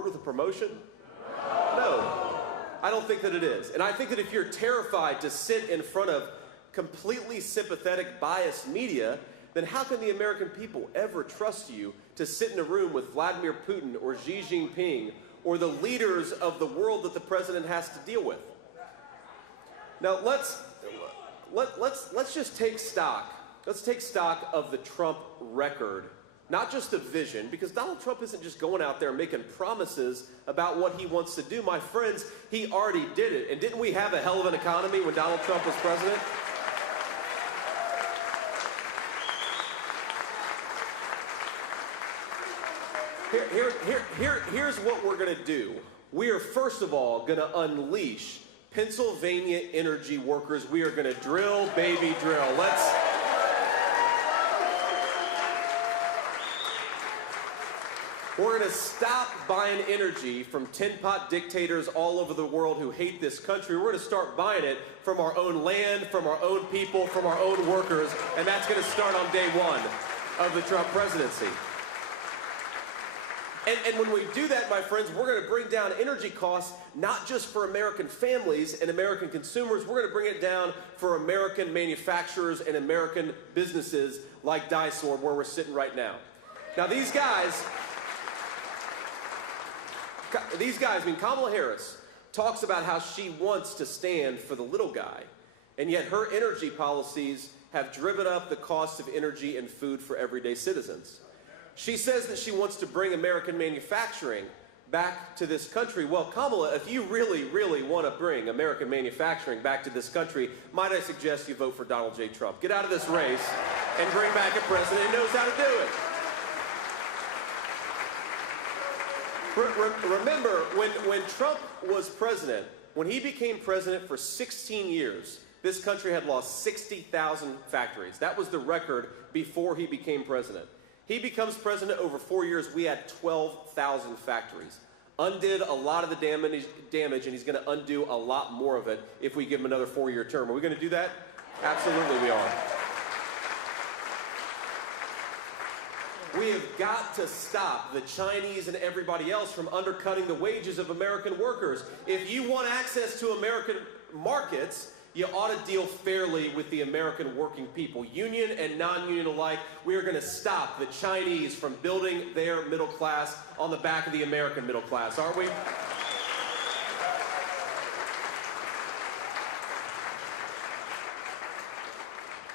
reward with a promotion? No, I don't think that it is. And I think that if you're terrified to sit in front of completely sympathetic, biased media, then how can the American people ever trust you to sit in a room with Vladimir Putin or Xi Jinping or the leaders of the world that the president has to deal with? Now let's just take stock. Let's take stock of the Trump record, not just the vision, because Donald Trump isn't just going out there making promises about what he wants to do. My friends, he already did it. And didn't we have a hell of an economy when Donald Trump was president? Here's what we're going to do. We are, first of all, going to unleash Pennsylvania energy workers. We are going to drill, baby, drill. We're going to stop buying energy from tin-pot dictators all over the world who hate this country. We're going to start buying it from our own land, from our own people, from our own workers, and that's going to start on day one of the Trump presidency. And when we do that, my friends, we're going to bring down energy costs, not just for American families and American consumers. We're going to bring it down for American manufacturers and American businesses like Dysorb, where we're sitting right now. Now, these guys, I mean, Kamala Harris talks about how she wants to stand for the little guy, and yet her energy policies have driven up the cost of energy and food for everyday citizens. She says that she wants to bring American manufacturing back to this country. Well, Kamala, if you really, really want to bring American manufacturing back to this country, might I suggest you vote for Donald J. Trump. Get out of this race and bring back a president who knows how to do it. Remember, when Trump was president, when he became president for 16 years, this country had lost 60,000 factories. That was the record before he became president. He becomes president over 4 years. We had 12,000 factories. Undid a lot of the damage, and he's going to undo a lot more of it if we give him another 4-year term. Are we going to do that? Absolutely we are. We have got to stop the Chinese and everybody else from undercutting the wages of American workers. If you want access to American markets, you ought to deal fairly with the American working people, union and non-union alike. We are going to stop the Chinese from building their middle class on the back of the American middle class, aren't we?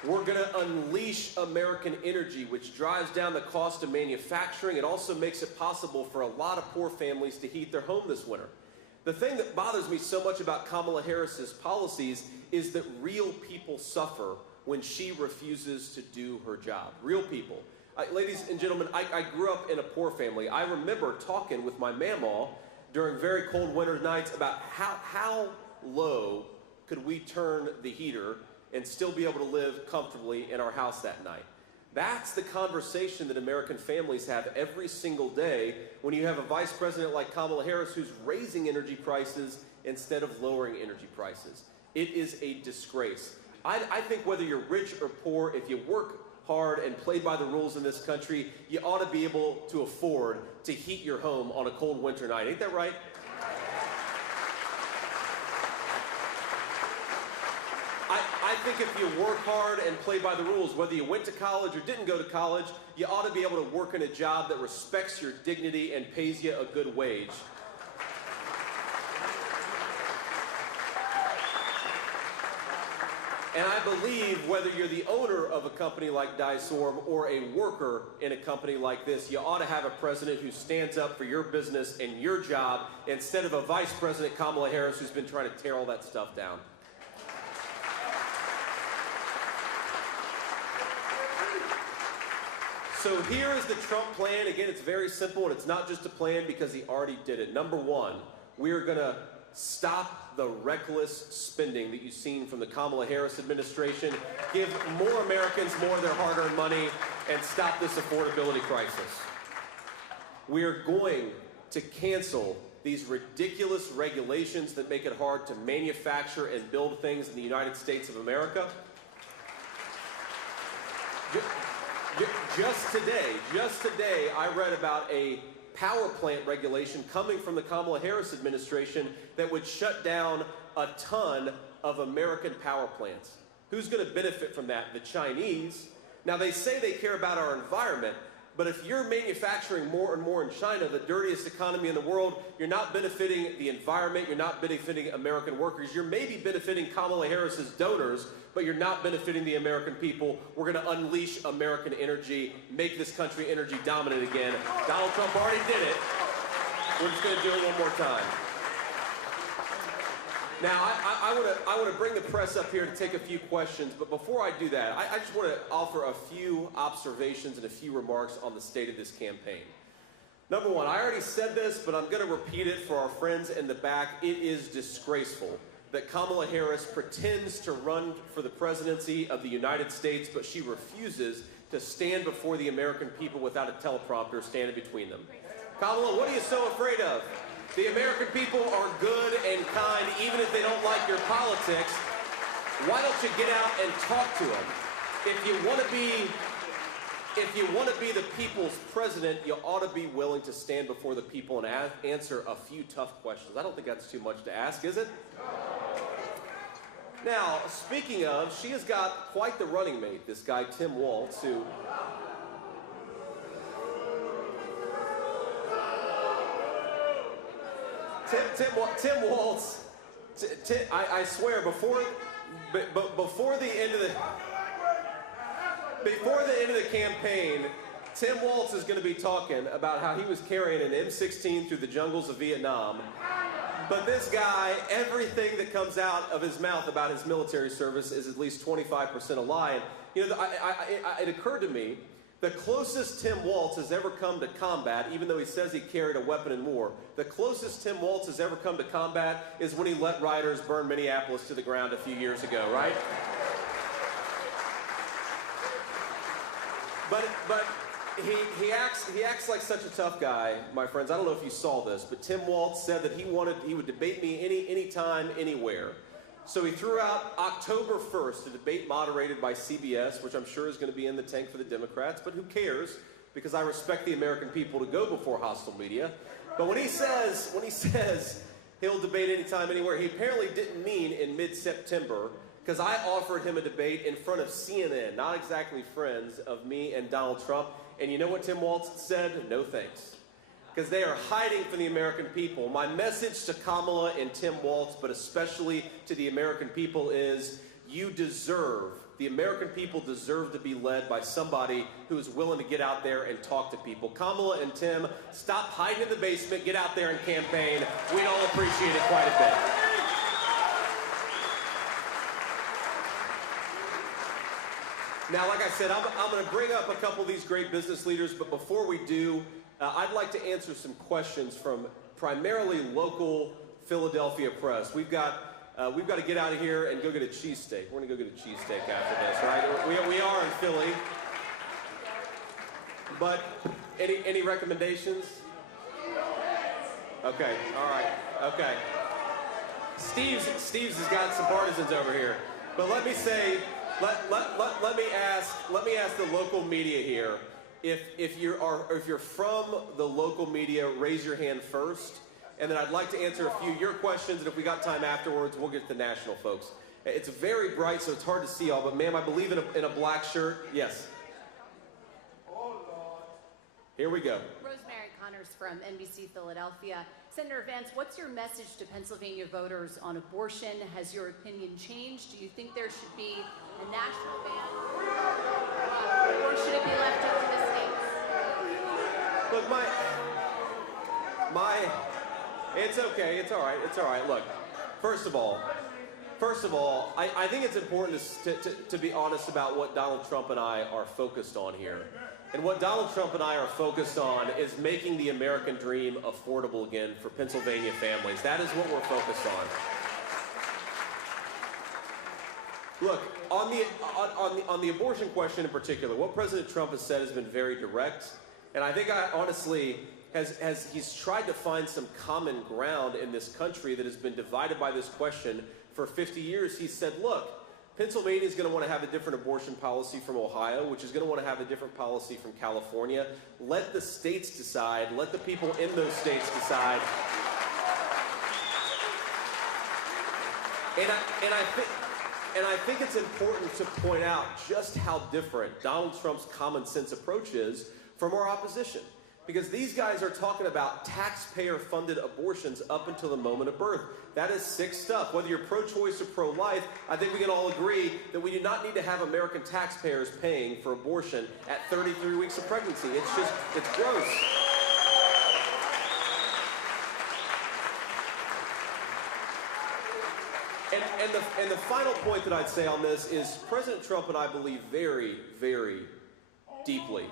We're going to unleash American energy, which drives down the cost of manufacturing. It also makes it possible for a lot of poor families to heat their home this winter. The thing that bothers me so much about Kamala Harris's policies is that real people suffer when she refuses to do her job. Real people. Ladies and gentlemen, I grew up in a poor family. I remember talking with my mamaw during very cold winter nights about how low could we turn the heater and still be able to live comfortably in our house that night. That's the conversation that American families have every single day when you have a vice president like Kamala Harris who's raising energy prices instead of lowering energy prices. It is a disgrace. I think whether you're rich or poor, if you work hard and play by the rules in this country, you ought to be able to afford to heat your home on a cold winter night. Ain't that right? I think if you work hard and play by the rules, whether you went to college or didn't go to college, you ought to be able to work in a job that respects your dignity and pays you a good wage. And I believe whether you're the owner of a company like Dysorb or a worker in a company like this, you ought to have a president who stands up for your business and your job instead of a vice president, Kamala Harris, who's been trying to tear all that stuff down. So here is the Trump plan. Again, it's very simple, and it's not just a plan because he already did it. Number one, we are going to stop the reckless spending that you've seen from the Kamala Harris administration, give more Americans more of their hard-earned money, and stop this affordability crisis. We are going to cancel these ridiculous regulations that make it hard to manufacture and build things in the United States of America. Just today, I read about a power plant regulation coming from the Kamala Harris administration that would shut down a ton of American power plants. Who's going to benefit from that? The Chinese. Now, they say they care about our environment, but if you're manufacturing more and more in China, the dirtiest economy in the world, you're not benefiting the environment, you're not benefiting American workers. You're maybe benefiting Kamala Harris's donors, but you're not benefiting the American people. We're going to unleash American energy, make this country energy dominant again. Donald Trump already did it. We're just going to do it one more time. Now, I want to bring the press up here to take a few questions, but before I do that, I just want to offer a few observations and a few remarks on the state of this campaign. Number one, I already said this, but I'm going to repeat it for our friends in the back. It is disgraceful that Kamala Harris pretends to run for the presidency of the United States, but she refuses to stand before the American people without a teleprompter standing between them. Kamala, what are you so afraid of? The American people are good and kind, even if they don't like your politics. Why don't you get out and talk to them? If you want to be the people's president, you ought to be willing to stand before the people and answer a few tough questions. I don't think that's too much to ask, is it? Now, speaking of, she has got quite the running mate, this guy Tim Walz, who... Tim Walz, I swear, before the end of the campaign, Tim Walz is going to be talking about how he was carrying an M16 through the jungles of Vietnam. But this guy, everything that comes out of his mouth about his military service is at least 25% a lie. And, you know, it occurred to me, the closest Tim Walz has ever come to combat, even though he says he carried a weapon in war, the closest Tim Walz has ever come to combat is when he let rioters burn Minneapolis to the ground a few years ago, right? But he acts like such a tough guy, my friends. I don't know if you saw this, but Tim Walz said that he would debate me anytime, anywhere. So he threw out October 1st, a debate moderated by CBS, which I'm sure is going to be in the tank for the Democrats, but who cares? Because I respect the American people to go before hostile media. But when he says he'll debate anytime, anywhere, he apparently didn't mean in mid-September, because I offered him a debate in front of CNN, not exactly friends of me and Donald Trump. And you know what Tim Walz said? No thanks. Because they are hiding from the American people. My message to Kamala and Tim Walz, but especially to the American people, is the American people deserve to be led by somebody who is willing to get out there and talk to people. Kamala and Tim, stop hiding in the basement, get out there and campaign. We'd all appreciate it quite a bit. Now, like I said, I'm going to bring up a couple of these great business leaders, but before we do, I'd like to answer some questions from primarily local Philadelphia press. We've got to get out of here and go get a cheesesteak. We're going to go get a cheesesteak after this, right? We are in Philly. But any recommendations? Okay, all right, okay. Steve's has got some partisans over here. But let me say, let me ask the local media here. If you're from the local media, raise your hand first, and then I'd like to answer a few of your questions, and if we got time afterwards, we'll get to the national folks. It's very bright, so it's hard to see all, but ma'am, I believe in a black shirt. Yes. Here we go. Rosemary Connors from NBC Philadelphia. Senator Vance, what's your message to Pennsylvania voters on abortion? Has your opinion changed? Do you think there should be a national ban? Or should it be left up to the states? Look, it's okay. It's all right. Look, first of all, I think it's important to be honest about what Donald Trump and I are focused on here. And what Donald Trump and I are focused on is making the American dream affordable again for Pennsylvania families. That is what we're focused on. Look, on the abortion question in particular, what President Trump has said has been very direct, and I think honestly he's tried to find some common ground in this country that has been divided by this question for 50 years. He said, look, Pennsylvania is going to want to have a different abortion policy from Ohio, which is going to want to have a different policy from California. Let the states decide. Let the people in those states decide. And I think it's important to point out just how different Donald Trump's common sense approach is from our opposition. Because these guys are talking about taxpayer-funded abortions up until the moment of birth. That is sick stuff. Whether you're pro-choice or pro-life, I think we can all agree that we do not need to have American taxpayers paying for abortion at 33 weeks of pregnancy. It's gross. And the final point that I'd say on this is President Trump and I believe very, very deeply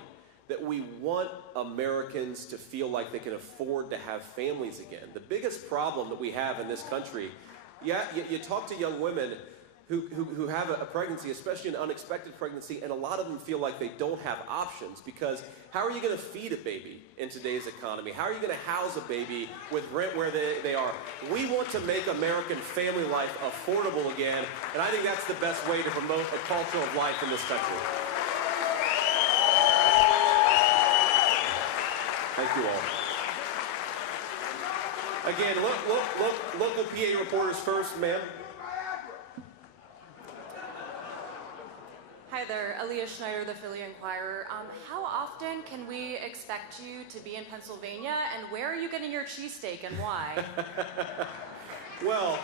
that we want Americans to feel like they can afford to have families again. The biggest problem that we have in this country, you talk to young women who have a pregnancy, especially an unexpected pregnancy, and a lot of them feel like they don't have options because how are you going to feed a baby in today's economy? How are you going to house a baby with rent where they are? We want to make American family life affordable again, and I think that's the best way to promote a culture of life in this country. Thank you all. Again, local PA reporters first, ma'am. Hi there, Aaliyah Schneider, the Philly Inquirer. How often can we expect you to be in Pennsylvania, and where are you getting your cheesesteak and why? Well,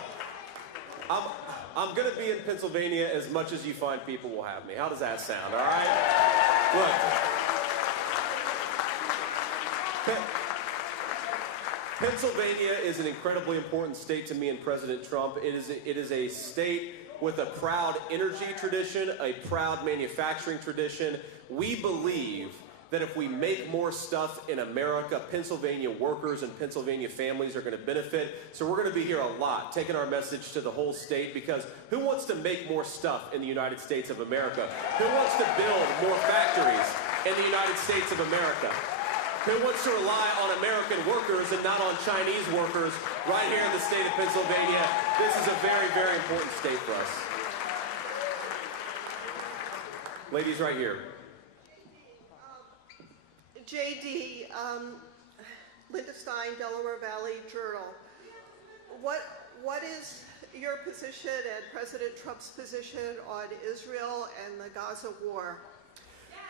I'm going to be in Pennsylvania as much as you find people will have me. How does that sound, all right? Look. Pennsylvania is an incredibly important state to me and President Trump. It is a state with a proud energy tradition, a proud manufacturing tradition. We believe that if we make more stuff in America, Pennsylvania workers and Pennsylvania families are going to benefit. So we're going to be here a lot, taking our message to the whole state, because who wants to make more stuff in the United States of America? Who wants to build more factories in the United States of America? Who wants to rely on American workers and not on Chinese workers right here in the state of Pennsylvania? This is a very, very important state for us. Ladies right here. JD, Linda Stein, Delaware Valley Journal. What is your position and President Trump's position on Israel and the Gaza war?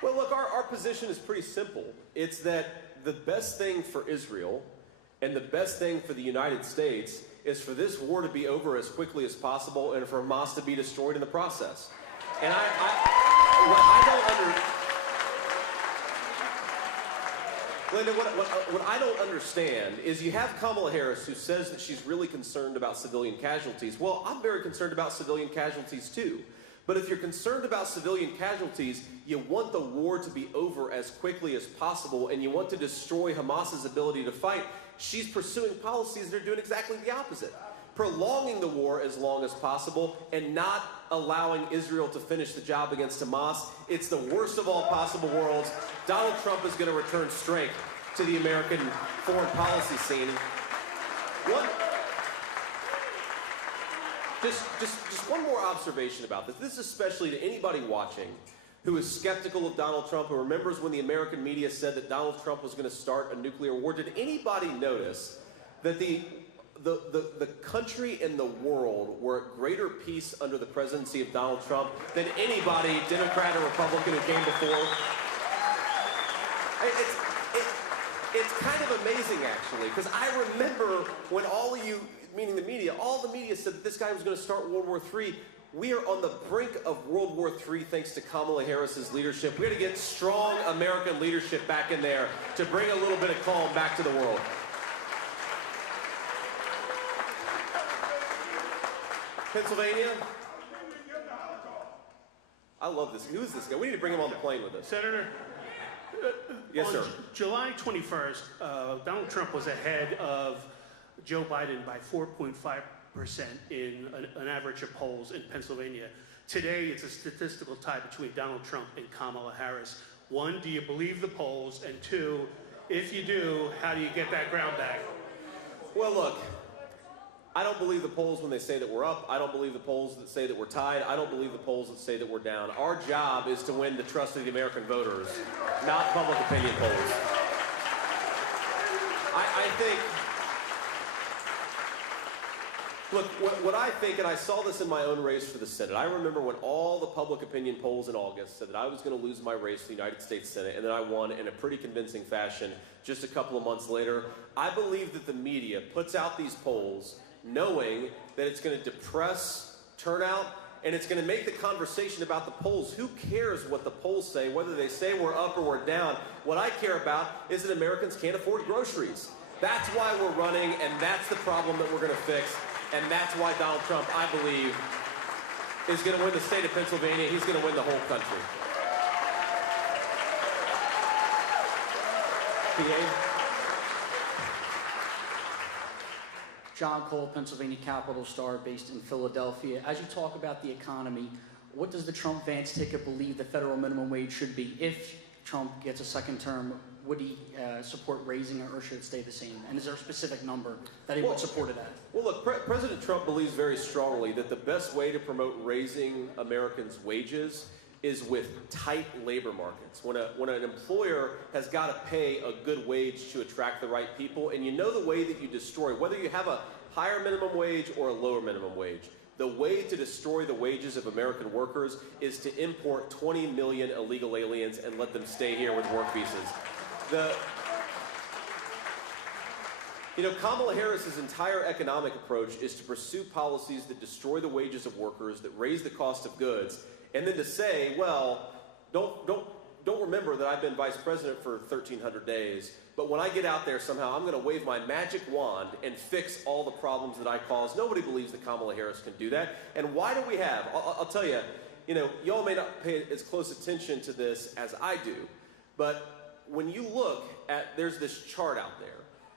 Well, look, our position is pretty simple. It's that the best thing for Israel and the best thing for the United States is for this war to be over as quickly as possible and for Hamas to be destroyed in the process. And Linda, what I don't understand is you have Kamala Harris who says that she's really concerned about civilian casualties. Well, I'm very concerned about civilian casualties too. But if you're concerned about civilian casualties, you want the war to be over as quickly as possible, and you want to destroy Hamas's ability to fight. She's pursuing policies that are doing exactly the opposite. Prolonging the war as long as possible and not allowing Israel to finish the job against Hamas. It's the worst of all possible worlds. Donald Trump is going to return strength to the American foreign policy scene. Just one more observation about this. This is especially to anybody watching who is skeptical of Donald Trump, who remembers when the American media said that Donald Trump was going to start a nuclear war. Did anybody notice that the country and the world were at greater peace under the presidency of Donald Trump than anybody, Democrat or Republican, who came before? It's kind of amazing, actually, because I remember when all of you, meaning the media, all the media said that this guy was going to start World War III. We are on the brink of World War III thanks to Kamala Harris's leadership. We're going to get strong American leadership back in there to bring a little bit of calm back to the world. Pennsylvania? I love this. Who is this guy? We need to bring him on the plane with us. Senator? Yes, sir. July 21st, Donald Trump was ahead of Joe Biden by 4.5% in an average of polls in Pennsylvania. Today, it's a statistical tie between Donald Trump and Kamala Harris. One, do you believe the polls? And two, if you do, how do you get that ground back? Well, look, I don't believe the polls when they say that we're up. I don't believe the polls that say that we're tied. I don't believe the polls that say that we're down. Our job is to win the trust of the American voters, not public opinion polls. I think, look, what I think, and I saw this in my own race for the Senate, I remember when all the public opinion polls in August said that I was going to lose my race for the United States Senate, and then I won in a pretty convincing fashion just a couple of months later. I believe that the media puts out these polls knowing that it's going to depress turnout, and it's going to make the conversation about the polls. Who cares what the polls say, whether they say we're up or we're down? What I care about is that Americans can't afford groceries. That's why we're running, and that's the problem that we're going to fix. And that's why Donald Trump, I believe, is going to win the state of Pennsylvania. He's going to win the whole country. PA? John Cole, Pennsylvania Capital Star, based in Philadelphia. As you talk about the economy, what does the Trump-Vance ticket believe the federal minimum wage should be? If Trump gets a second term, would he support raising it, or should it stay the same? And is there a specific number that he would support it at? Well, look, President Trump believes very strongly that the best way to promote raising Americans' wages is with tight labor markets. When an employer has got to pay a good wage to attract the right people, and you know the way that you destroy, whether you have a higher minimum wage or a lower minimum wage, the way to destroy the wages of American workers is to import 20 million illegal aliens and let them stay here with work visas. Kamala Harris's entire economic approach is to pursue policies that destroy the wages of workers, that raise the cost of goods, and then to say, well, don't remember that I've been vice president for 1,300 days, but when I get out there somehow, I'm going to wave my magic wand and fix all the problems that I caused. Nobody believes that Kamala Harris can do that. And why do we have? I'll tell you, y'all may not pay as close attention to this as I do, but when you look at, there's this chart out there,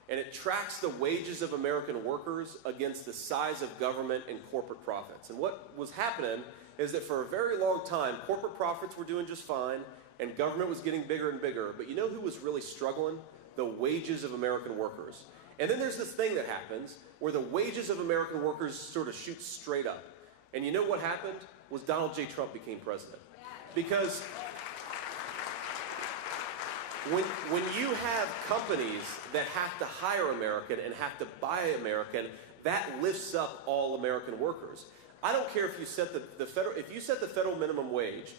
and it tracks the wages of American workers against the size of government and corporate profits. And what was happening is that for a very long time, corporate profits were doing just fine, and government was getting bigger and bigger. But you know who was really struggling? The wages of American workers. And then there's this thing that happens where the wages of American workers sort of shoot straight up. And you know what happened? Was Donald J. Trump became president. Because when you have companies that have to hire American and have to buy American, that lifts up all American workers. I don't care if you set if you set the federal minimum wage,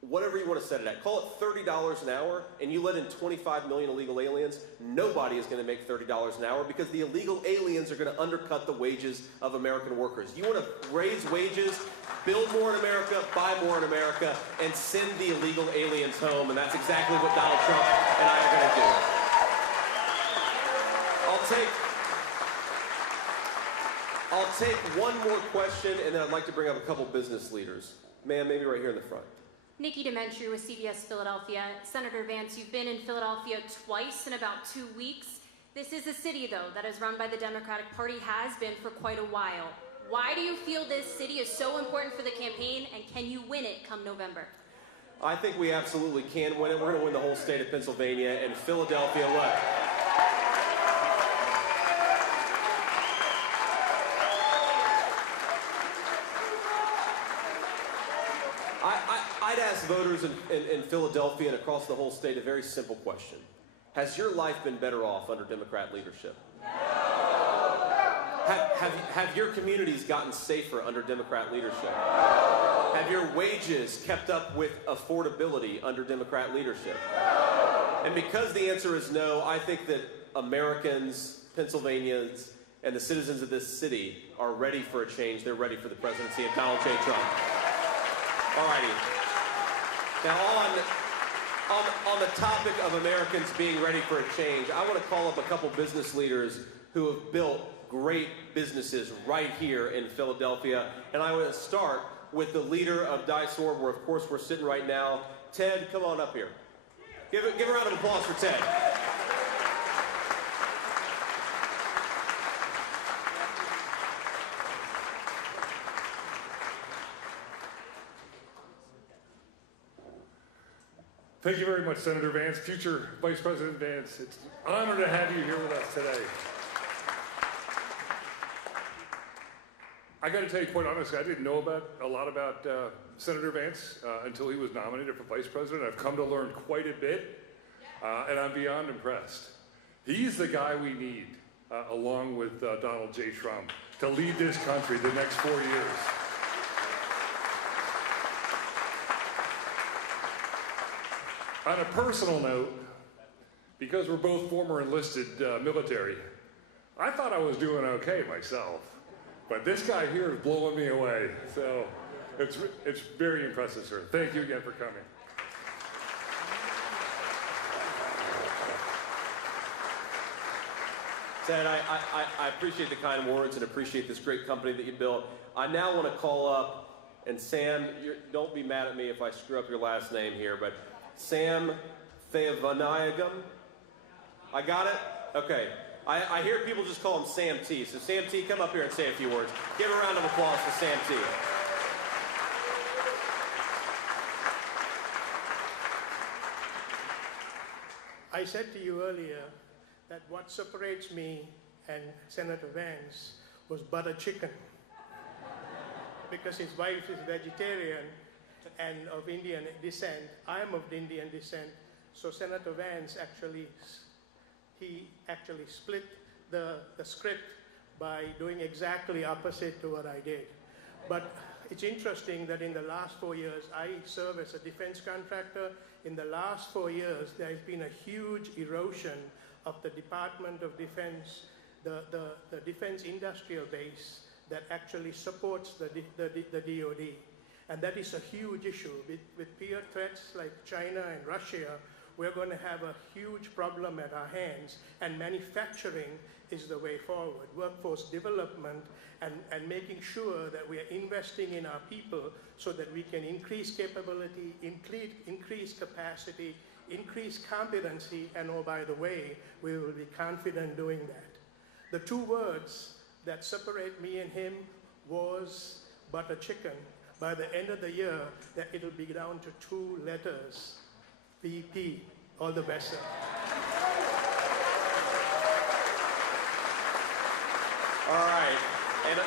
whatever you want to set it at, call it $30 an hour, and you let in 25 million illegal aliens, nobody is going to make $30 an hour because the illegal aliens are going to undercut the wages of American workers. You want to raise wages, build more in America, buy more in America, and send the illegal aliens home, and that's exactly what Donald Trump and I are going to do. I'll take one more question, and then I'd like to bring up a couple business leaders. Ma'am, maybe right here in the front. Nikki Dementri with CBS Philadelphia. Senator Vance, you've been in Philadelphia twice in about 2 weeks. This is a city, though, that is run by the Democratic Party, has been for quite a while. Why do you feel this city is so important for the campaign, and can you win it come November? I think we absolutely can win it. We're going to win the whole state of Pennsylvania, and Philadelphia, look. I'd ask voters in Philadelphia and across the whole state a very simple question. Has your life been better off under Democrat leadership? No! Have your communities gotten safer under Democrat leadership? No! Have your wages kept up with affordability under Democrat leadership? No! And because the answer is no, I think that Americans, Pennsylvanians, and the citizens of this city are ready for a change. They're ready for the presidency of Donald J. Trump. All righty. Now, on the topic of Americans being ready for a change, I want to call up a couple business leaders who have built great businesses right here in Philadelphia. And I want to start with the leader of Dysor, where, of course, we're sitting right now. Ted, come on up here. Give a round of applause for Ted. Thank you very much, Senator Vance, future Vice President Vance. It's an honor to have you here with us today. I got to tell you quite honestly, I didn't know a lot about Senator Vance until he was nominated for vice president. I've come to learn quite a bit, and I'm beyond impressed. He's the guy we need, along with Donald J. Trump, to lead this country the next 4 years. On a personal note, because we're both former enlisted military, I thought I was doing okay myself, but this guy here is blowing me away. So it's very impressive, sir. Thank you again for coming. Ted, I appreciate the kind words and appreciate this great company that you built. I now want to call up, and Sam, don't be mad at me if I screw up your last name here, but Sam Theavanayagam. I got it? Okay. I hear people just call him Sam T. So Sam T, come up here and say a few words. Give a round of applause for Sam T. I said to you earlier that what separates me and Senator Vance was butter chicken. Because his wife is vegetarian and of Indian descent. I am of Indian descent. So Senator Vance actually split the script by doing exactly opposite to what I did. But it's interesting that in the last 4 years, I serve as a defense contractor. In the last 4 years, there has been a huge erosion of the Department of Defense, the defense industrial base that actually supports the DoD. And that is a huge issue. With peer threats like China and Russia, we're going to have a huge problem at our hands, and manufacturing is the way forward. Workforce development and making sure that we are investing in our people so that we can increase capability, increase capacity, increase competency, and oh, by the way, we will be confident doing that. The two words that separate me and him was butter chicken. By the end of the year, that it'll be down to 2 letters. VP. All the best, sir. All right. And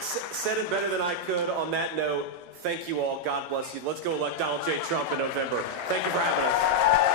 said it better than I could on that note. Thank you all. God bless you. Let's go elect Donald J. Trump in November. Thank you for having us.